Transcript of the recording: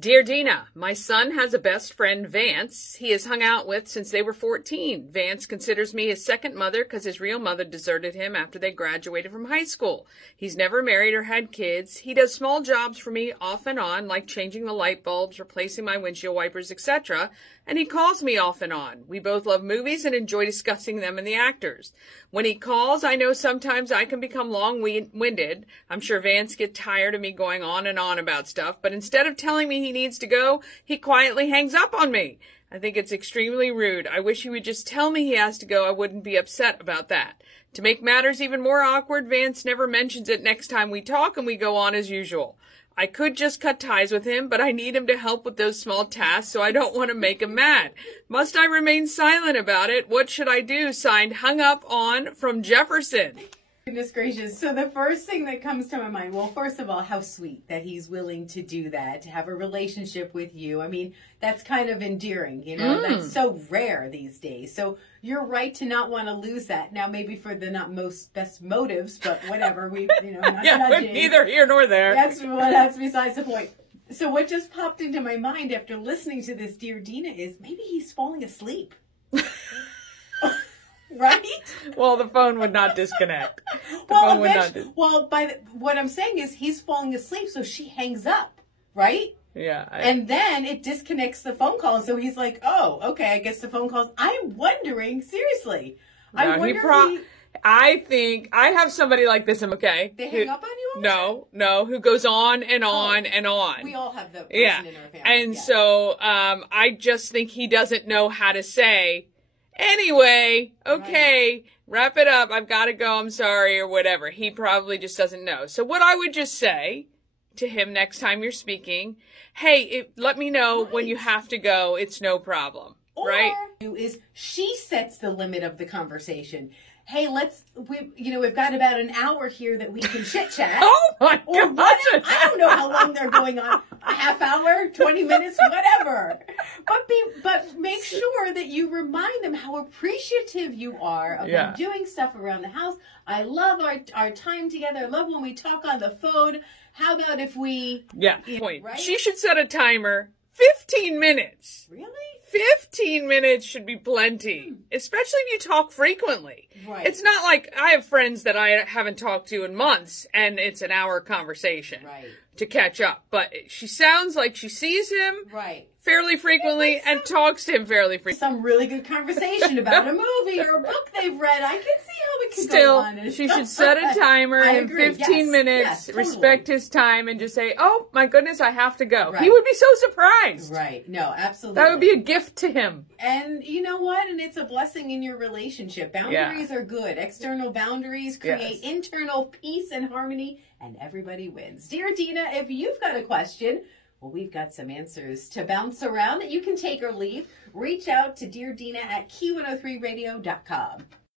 Dear Dina, my son has a best friend, Vance, he has hung out with since they were 14. Vance considers me his second mother because his real mother deserted him after they graduated from high school. He's never married or had kids. He does small jobs for me off and on, like changing the light bulbs, replacing my windshield wipers, etc. And he calls me off and on. We both love movies and enjoy discussing them and the actors. When he calls, I know sometimes I can become long-winded. I'm sure Vance gets tired of me going on and on about stuff, but instead of telling me he needs to go, he quietly hangs up on me. I think it's extremely rude. I wish he would just tell me he has to go. I wouldn't be upset about that. To make matters even more awkward, Vance never mentions it next time we talk and we go on as usual. I could just cut ties with him, but I need him to help with those small tasks, so I don't want to make him mad. Must I remain silent about it? What should I do? Signed, Hung Up On, from Jefferson. Goodness gracious. So the first thing that comes to my mind, well, first of all, how sweet that he's willing to do that, to have a relationship with you. I mean, that's kind of endearing, you know, that's so rare these days. So you're right to not want to lose that. Now, maybe for the not most best motives, but whatever, we, you know, not judging. Neither here nor there. That's besides the point. So what just popped into my mind after listening to this, Dear Dina, is maybe he's falling asleep. Right? Well, the phone would not disconnect. What I'm saying is he's falling asleep, so she hangs up, right? Yeah. And then it disconnects the phone call, so he's like, oh, okay, I guess the phone calls. I'm wondering, seriously. I think I have somebody like this, okay? They hang up on you all the time? No, who goes on and on and on. We all have the person in our family. And so I just think he doesn't know how to say, anyway, okay, wrap it up. I've got to go. I'm sorry, or whatever. He probably just doesn't know. So what I would just say to him next time you're speaking, hey, let me know when you have to go. It's no problem. Right? Is she sets the limit of the conversation. Hey, we've got about an hour here that we can chit chat. Oh my gosh. I don't know how long they're going on. A half hour, 20 minutes, whatever. But make sure that you remind them how appreciative you are of them doing stuff around the house. I love our time together. I love when we talk on the phone. How about if we... Yeah, point. Right? She should set a timer. 15 minutes. Really? 15 minutes should be plenty, especially if you talk frequently. Right. It's not like I have friends that I haven't talked to in months, and it's an hour conversation to catch up. But she sounds like she sees him fairly frequently and talks to him fairly frequently. Some really good conversation about a movie or a book they've read. I can see how it could go on. She should set a timer in 15 minutes, totally. Respect his time, and just say, oh, my goodness, I have to go. He would be so surprised. Right. No, absolutely. That would be a gift to him. And you know what? And it's a blessing in your relationship. Boundaries are good. External boundaries create internal peace and harmony, and everybody wins. Dear Dina, if you've got a question, well, we've got some answers to bounce around that you can take or leave. Reach out to Dear Dina at key103radio.com.